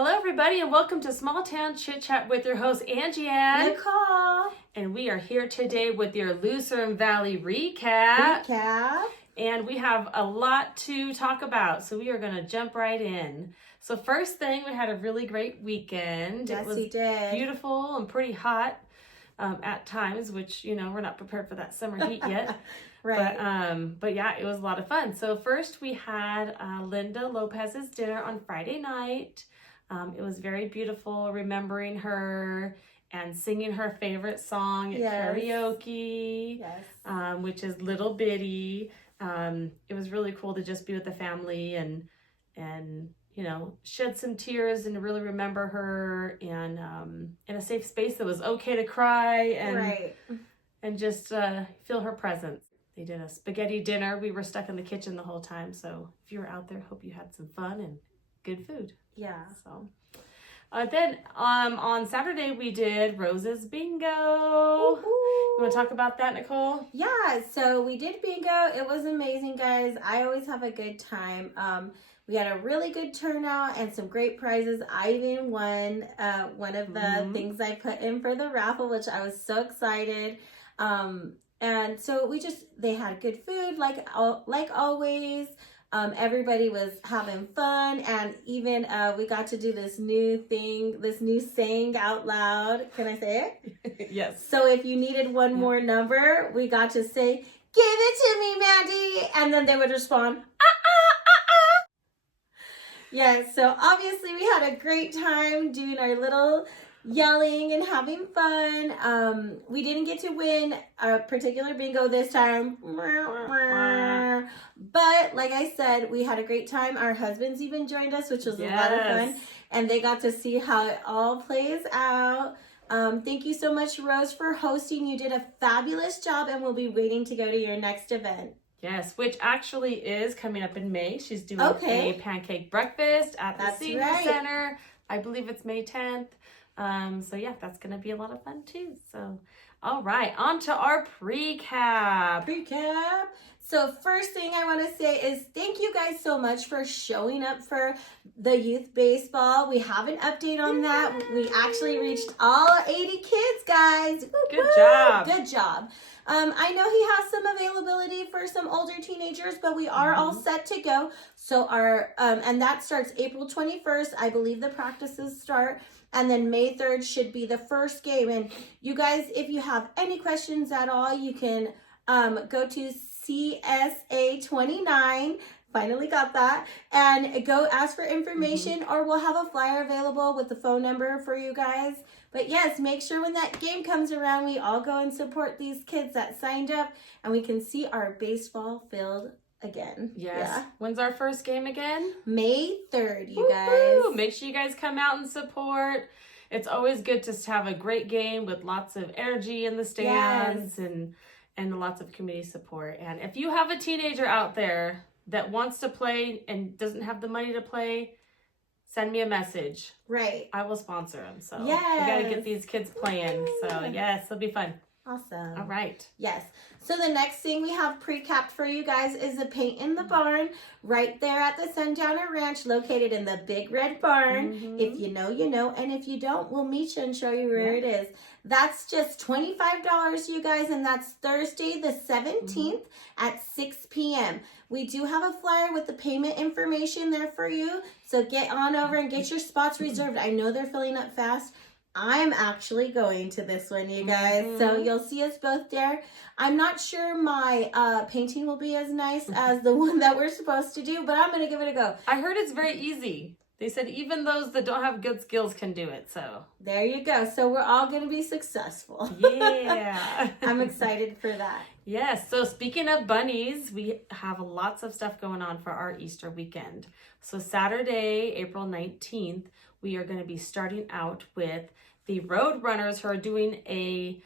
Hello, everybody, and welcome to Small Town Chit Chat with your host, Angie Ann. Nicole. And we are here today with your Lucerne Valley recap. And we have a lot to talk about, so we are going to jump right in. So first thing, we had a really great weekend. Yes, it was we did. Beautiful and pretty hot at times, which, you know, we're not prepared for that summer heat yet. Right. But yeah, it was a lot of fun. So first we had Linda Lopez's dinner on Friday night. It was very beautiful, remembering her and singing her favorite song at karaoke, which is Little Bitty. It was really cool to just be with the family and you know, shed some tears and really remember her, and in a safe space that was okay to cry and just feel her presence. They did a spaghetti dinner. We were stuck in the kitchen the whole time, so if you were out there, hope you had some fun and good food. Yeah. So then on Saturday we did Rose's Bingo. Woo-hoo. You want to talk about that, Nicole? Yeah, so we did bingo. It was amazing, guys. I always have a good time. We had a really good turnout and some great prizes. I even won one of the things I put in for the raffle, which I was so excited. And so they had good food, like always. Everybody was having fun, and even we got to do this new saying out loud. Can I say it? Yes. So if you needed one more number, we got to say, "Give it to me, Mandy," and then they would respond, Yes, so obviously we had a great time doing our little yelling and having fun. We didn't get to win a particular bingo this time. But like I said, we had a great time. Our husbands even joined us, which was a lot of fun. And they got to see how it all plays out. Thank you so much, Rose, for hosting. You did a fabulous job, and we'll be waiting to go to your next event. Yes, which actually is coming up in May. She's doing a pancake breakfast at the Senior Center. I believe it's May 10th. So yeah, that's going to be a lot of fun too. So, all right, on to our pre-cap. So first thing I want to say is thank you guys so much for showing up for the youth baseball. We have an update on that. We actually reached all 80 kids, guys. Good job. Good job. I know he has some availability for some older teenagers, but we are all set to go. So and that starts April 21st. I believe the practices start. And then May 3rd should be the first game. And you guys, if you have any questions at all, you can go to CSA29. Finally got that. And go ask for information, or we'll have a flyer available with the phone number for you guys. But yes, make sure when that game comes around, we all go and support these kids that signed up, and we can see our baseball field again. Yes. Yeah. When's our first game again? May 3rd, you guys. Make sure you guys come out and support. It's always good to have a great game with lots of energy in the stands and lots of community support. And if you have a teenager out there that wants to play and doesn't have the money to play, send me a message. Right. I will sponsor them. So we got to get these kids playing. So yes, it'll be fun. Awesome. All right. Yes. So the next thing we have pre-capped for you guys is the Paint in the Barn right there at the Sundowner Ranch, located in the Big Red Barn. If you know, you know. And if you don't, we'll meet you and show you where it is. That's just $25, you guys. And that's Thursday the 17th at 6 p.m. We do have a flyer with the payment information there for you. So get on over and get your spots reserved. I know they're filling up fast. I'm actually going to this one, you guys. So you'll see us both there. I'm not sure my painting will be as nice as the one that we're supposed to do, but I'm going to give it a go. I heard it's very easy. They said even those that don't have good skills can do it. So there you go. So we're all going to be successful. Yeah. I'm excited for that. Yes. So speaking of bunnies, we have lots of stuff going on for our Easter weekend. So Saturday, April 19th, we are going to be starting out with the Road Runners, who are doing a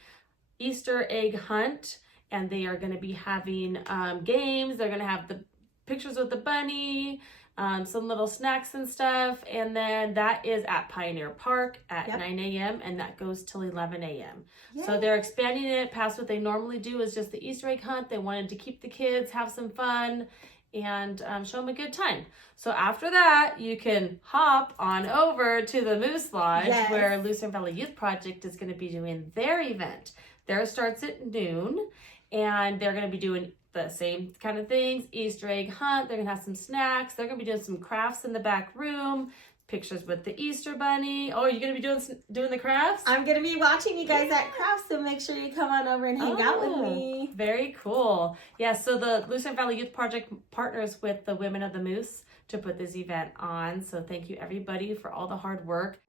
Easter egg hunt, and they are going to be having games. They're going to have the pictures with the bunny, some little snacks and stuff, and then that is at Pioneer Park at 9 a.m. and that goes till 11 a.m. So they're expanding it past what they normally do is just the Easter egg hunt. They wanted to keep the kids, have some fun, and show them a good time. So after that, you can hop on over to the Moose Lodge, Yes. where Lucerne Valley Youth Project is going to be doing their event. Theirs starts at noon, and they're going to be doing the same kind of things, Easter egg hunt. They're going to have some snacks. They're going to be doing some crafts in the back room, pictures with the Easter Bunny. Oh, you're going to be doing the crafts? I'm going to be watching you guys at crafts, so make sure you come on over and hang out with me. Very cool. Yeah, so the Lucerne Valley Youth Project partners with the Women of the Moose to put this event on. So thank you everybody for all the hard work.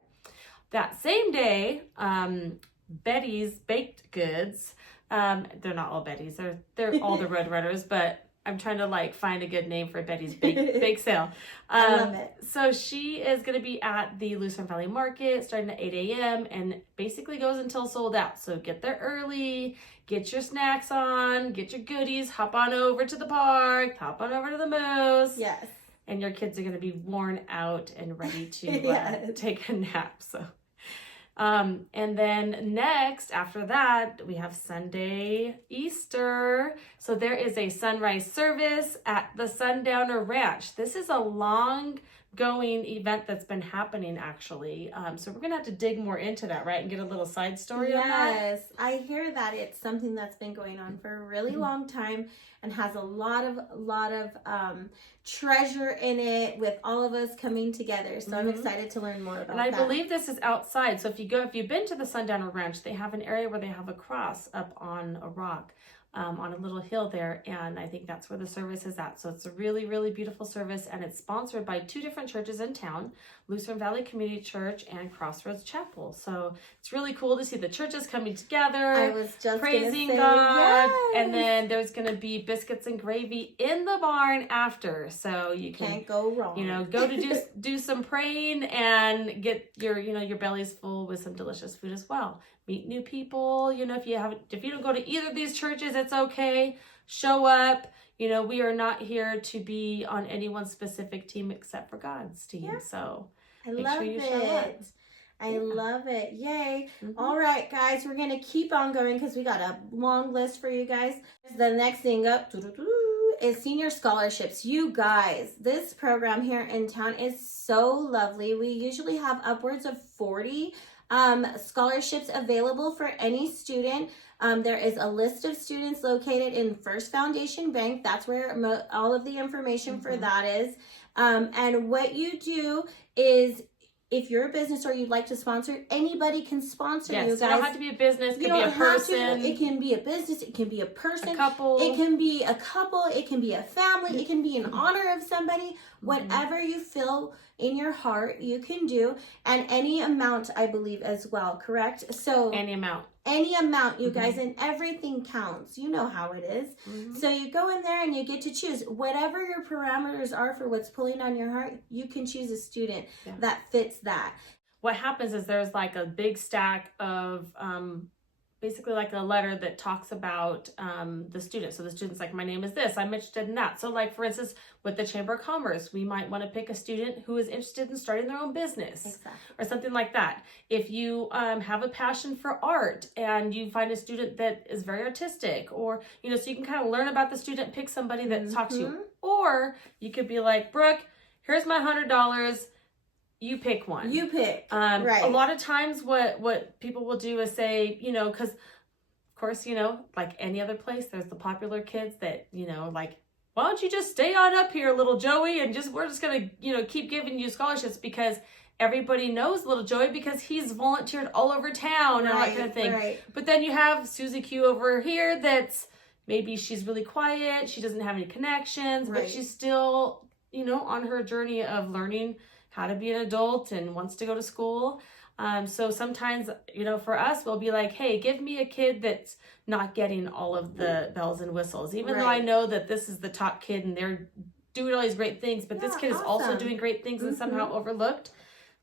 That same day, Betty's Baked Goods, they're not all Betty's, they're all the Red Runners, but I'm trying to find a good name for Betty's bake sale. I love it. So she is going to be at the Lucerne Valley Market starting at 8 a.m. and basically goes until sold out. So get there early, get your snacks on, get your goodies, hop on over to the park, hop on over to the Moose. Yes. And your kids are going to be worn out and ready to Yes. take a nap. So. And then next, after that, we have Sunday Easter. So there is a sunrise service at the Sundowner Ranch. This is a long-going event that's been happening, actually. So we're gonna have to dig more into that, right, and get a little side story on that. Yes, I hear that it's something that's been going on for a really long time and has a lot of treasure in it with all of us coming together. So I'm excited to learn more about And I that. believe this is outside. So if you've been to the Sundowner Ranch, they have an area where they have a cross up on a rock. On a little hill there, and I think that's where the service is at. So it's a really, really beautiful service, and it's sponsored by 2 different churches in town, Lucerne Valley Community Church and Crossroads Chapel. So it's really cool to see the churches coming together, I was just praising gonna say, God, yes. and then there's going to be biscuits and gravy in the barn after, so you can Can't go wrong. go to do some praying and get your bellies full with some delicious food as well. Meet new people. If you don't go to either of these churches, it's okay. Show up. We are not here to be on anyone's specific team except for God's team. Yeah. So I make love sure you show up. it. I love it. Yay. Mhm. All right, guys, we're going to keep on going because we got a long list for you guys. The next thing up is senior scholarships. You guys, this program here in town is so lovely. We usually have upwards of 40 scholarships available for any student. There is a list of students located in First Foundation Bank. That's where all of the information for that is. And what you do is, if you're a business or you'd like to sponsor, anybody can sponsor you guys. It don't have to be a business. It can be a person. It can be a business. It can be a person. A couple. It can be a couple. It can be a family. It can be in honor of somebody. Whatever you feel in your heart, you can do. And any amount, I believe, as well, correct? So Any amount, you guys, and everything counts. You know how it is. So you go in there and you get to choose whatever your parameters are for what's pulling on your heart. You can choose a student that fits that. What happens is there's a big stack of basically a letter that talks about the student. So the student's my name is this, I'm interested in that. So for instance, with the Chamber of Commerce, we might want to pick a student who is interested in starting their own business or something like that. If you have a passion for art and you find a student that is very artistic, or so you can kind of learn about the student, pick somebody that talks to you. Or you could be like, Brooke, here's my $100. You pick one. You pick. Right. A lot of times what people will do is say, because of course, like any other place, there's the popular kids that, why don't you just stay on up here, little Joey, and we're just going to, keep giving you scholarships because everybody knows little Joey because he's volunteered all over town and all that kind of thing. Right. But then you have Susie Q over here that's maybe she's really quiet. She doesn't have any connections, but she's still, on her journey of learning how to be an adult and wants to go to school. So sometimes, for us, we'll be like, hey, give me a kid that's not getting all of the bells and whistles, even though I know that this is the top kid and they're doing all these great things, but this kid is also doing great things and somehow overlooked.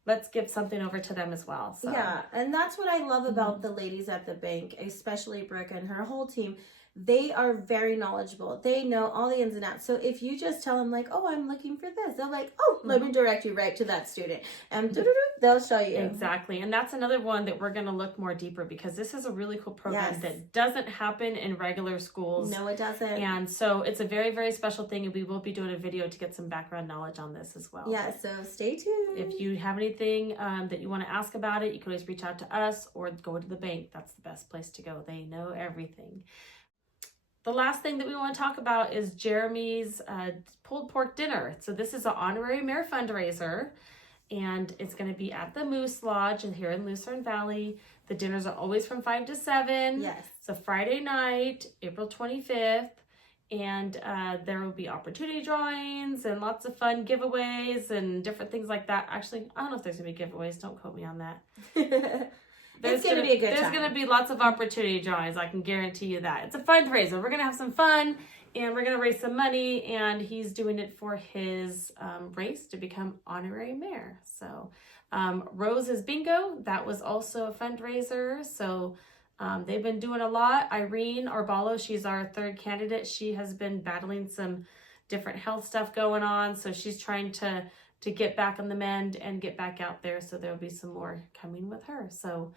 Let's give something over to them as well. So. Yeah, and that's what I love about the ladies at the bank, especially Brooke and her whole team. they are very knowledgeable. They know all the ins and outs. So if you just tell them like, oh, I'm looking for this, they're like, oh, let me direct you right to that student. And they'll show you. Exactly. And that's another one that we're going to look more deeper, because this is a really cool program that doesn't happen in regular schools. No, it doesn't. And so it's a very, very special thing. And we will be doing a video to get some background knowledge on this as well. Yeah, so stay tuned. If you have anything that you want to ask about it, you can always reach out to us or go to the bank. That's the best place to go. They know everything. The last thing that we want to talk about is Jeremy's pulled pork dinner. So this is an honorary mayor fundraiser, and it's going to be at the Moose Lodge here in Lucerne Valley. The dinners are always from 5 to 7. Yes. It's a Friday night, April 25th. And there will be opportunity drawings and lots of fun giveaways and different things like that. Actually, I don't know if there's going to be giveaways. Don't quote me on that. It's going to be a good time. There's going to be lots of opportunity drawings. I can guarantee you that. It's a fundraiser. We're going to have some fun, and we're going to raise some money, and he's doing it for his race to become honorary mayor. So Rose's Bingo, that was also a fundraiser. So they've been doing a lot. Irene Arbalo, she's our third candidate. She has been battling some different health stuff going on. So she's trying to get back on the mend and get back out there. So there'll be some more coming with her. So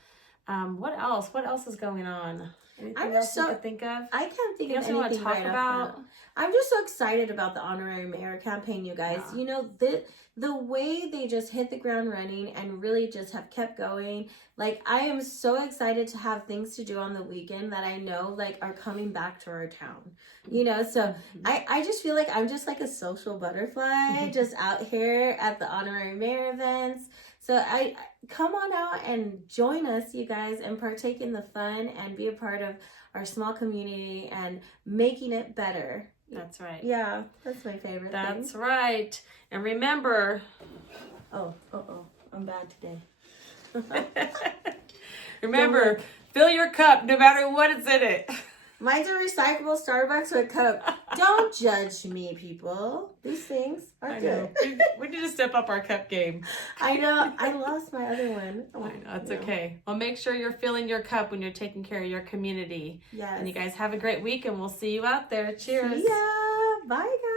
what else? What else is going on? Anything else you could think of? I can't think of anything want to talk about. I'm just so excited about the honorary mayor campaign, you guys. Yeah. You know, the way they just hit the ground running and really just have kept going. Like, I am so excited to have things to do on the weekend that I know like are coming back to our town. You know, so I just feel like I'm just like a social butterfly just out here at the honorary mayor events. So I come on out and join us, you guys, and partake in the fun and be a part of our small community and making it better. That's right. Yeah, that's my favorite thing. That's right. And remember... I'm bad today. Remember, fill your cup no matter what is in it. Mine's a recyclable Starbucks with Coke. Don't judge me, people. These things are good. We need to step up our cup game. I know. I lost my other one. I know, it's okay. Well, make sure you're filling your cup when you're taking care of your community. Yes. And you guys have a great week, and we'll see you out there. Cheers. See ya. Bye, guys.